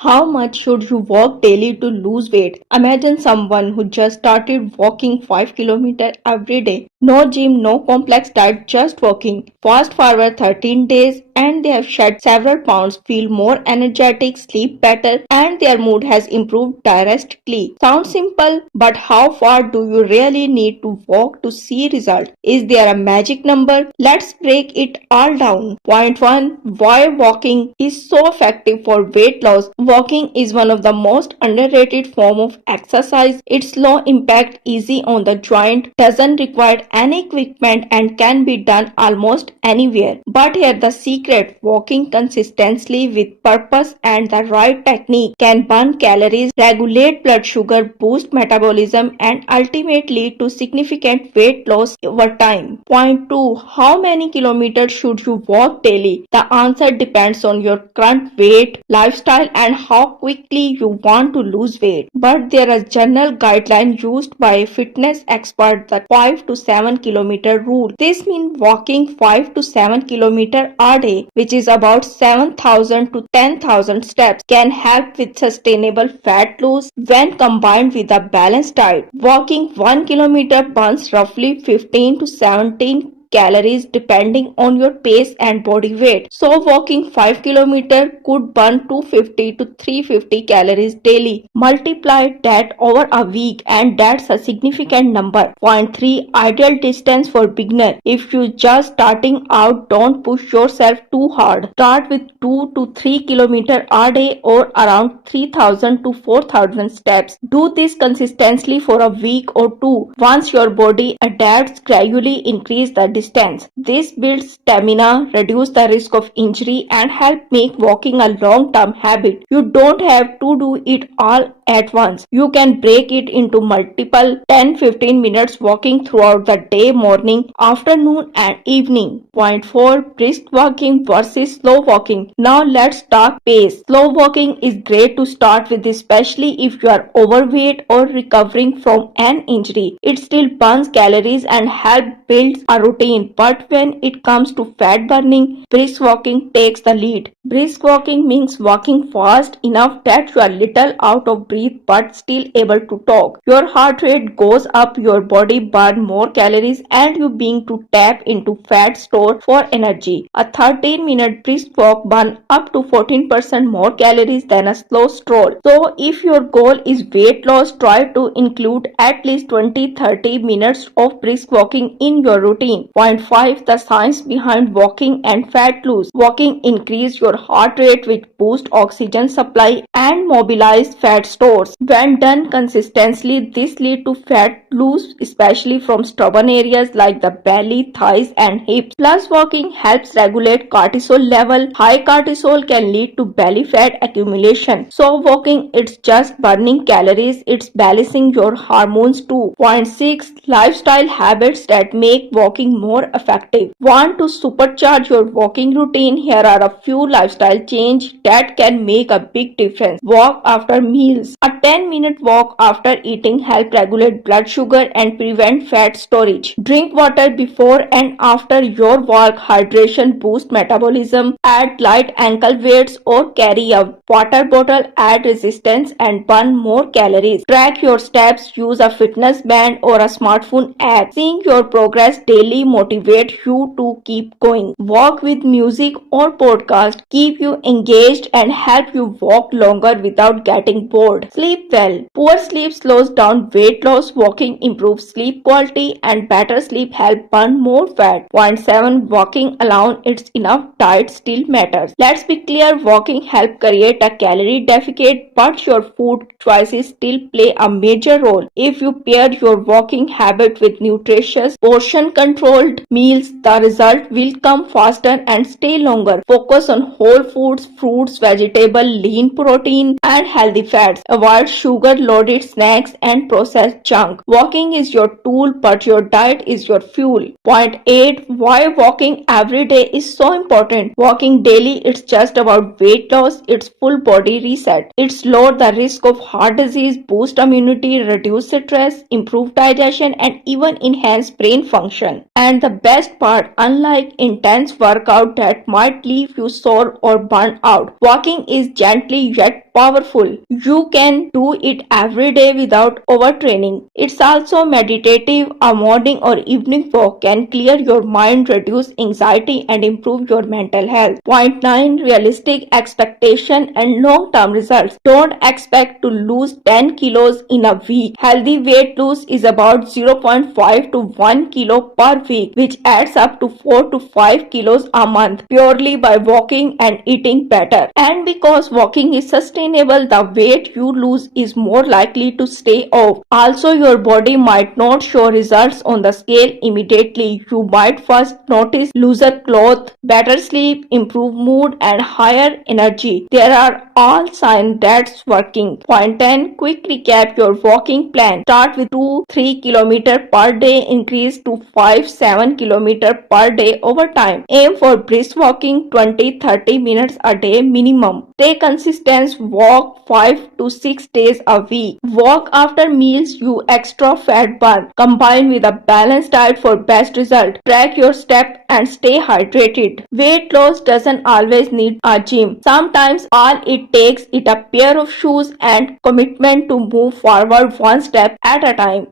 How much should you walk daily to lose weight? Imagine someone who just started walking 5 kilometers every day. No gym, no complex diet, just walking. Fast forward 13 days and they have shed several pounds, feel more energetic, sleep better, and their mood has improved drastically. Sounds simple, but how far do you really need to walk to see results? Is there a magic number? Let's break it all down. Point 1. Why walking is so effective for weight loss. Walking is one of the most underrated form of exercise. It's low impact, easy on the joint, doesn't require any equipment and can be done almost anywhere. But here the secret, walking consistently with purpose and the right technique can burn calories, regulate blood sugar, boost metabolism and ultimately lead to significant weight loss over time. Point 2. How many kilometers should you walk daily? The answer depends on your current weight, lifestyle and how quickly you want to lose weight. But there is a general guideline used by fitness experts, the 5 to 7 kilometer rule. This means walking 5 to 7 kilometers a day, which is about 7,000 to 10,000 steps, can help with sustainable fat loss when combined with a balanced diet. Walking 1 kilometer burns roughly 15 to 17 calories depending on your pace and body weight. So walking 5 kilometers could burn 250 to 350 calories daily. Multiply that over a week and that's a significant number. Point 3. Ideal distance for beginner. If you just starting out, don't push yourself too hard. Start with 2 to 3 kilometers a day or around 3000 to 4000 steps. Do this consistently for a week or two. Once your body adapts, gradually increase the distance. This builds stamina, reduce the risk of injury and help make walking a long-term habit. You don't have to do it all at once. You can break it into multiple 10-15 minutes walking throughout the day, morning, afternoon and evening. Point 4. Brisk walking versus slow walking. Now let's talk pace. Slow walking is great to start with, especially if you are overweight or recovering from an injury. It still burns calories and helps build a routine, but when it comes to fat burning, brisk walking takes the lead. Brisk walking means walking fast enough that you are little out of breath but still able to talk. Your heart rate goes up, your body burns more calories and you begin to tap into fat stored for energy. A 13-minute brisk walk burns up to 14% more calories than a slow stroll. So if your goal is weight loss, try to include at least 20-30 minutes of brisk walking in your routine. Point 5. The science behind walking and fat loss. Walking increases your heart rate, which boosts oxygen supply and mobilize fat stores. When done consistently, this leads to fat loss, especially from stubborn areas like the belly, thighs and hips. Plus, walking helps regulate cortisol level. High cortisol can lead to belly fat accumulation. So walking, it's just burning calories, it's balancing your hormones too. Point 6. Lifestyle habits that make walking more effective. Want to supercharge your walking routine? Here are a few lifestyle changes that can make a big difference. Walk after meals. A 10-minute walk after eating helps regulate blood sugar and prevent fat storage. Drink water before and after your walk. Hydration boosts metabolism. Add light ankle weights or carry a water bottle. Add resistance and burn more calories. Track your steps. Use a fitness band or a smartphone app. Seeing your progress daily motivates you to keep going. Walk with music or podcast keep you engaged and help you walk longer without getting bored. Sleep well. Poor sleep slows down weight loss. Walking improves sleep quality and better sleep help burn more fat. Point 7. Walking alone, it's enough. Diet still matters. Let's be clear, walking helps create a calorie deficit, but your food choices still play a major role. If you pair your walking habit with nutritious, portion controlled meals, the result will come faster and stay longer. Focus on whole foods, fruits, vegetables, lean protein and healthy fats. Avoid sugar-loaded snacks and processed junk. Walking is your tool, but your diet is your fuel. Point 8. Why walking every day is so important. Walking daily, it's just about weight loss, it's full body reset. It's lower the risk of heart disease, boost immunity, reduce stress, improve digestion, and even enhance brain function. And the best part, unlike intense workout that might leave you sore or burnt out, walking is gently yet powerful. You can do it every day without overtraining. It's also meditative. A morning or evening walk can clear your mind, reduce anxiety, and improve your mental health. Point 9. Realistic expectation and long-term results. Don't expect to lose 10 kilos in a week. Healthy weight loss is about 0.5 to 1 kilo per week, which adds up to 4 to 5 kilos a month purely by walking and eating better. And because walking is sustainable, the weight you lose is more likely to stay off. Also, your body might not show results on the scale immediately. You might first notice looser clothes, better sleep, improved mood, and higher energy. There are all signs that's working. Point 10. Quick recap your walking plan. Start with 2-3 km per day, increase to 5-7 km per day over time. Aim for brisk walking 20-30 minutes a day minimum. Stay consistent, walk 5 to 6 days a week. Walk after meals, you extra fat burn. Combine with a balanced diet for best result. Track your step and stay hydrated. Weight loss doesn't always need a gym. Sometimes all it takes is a pair of shoes and commitment to move forward one step at a time.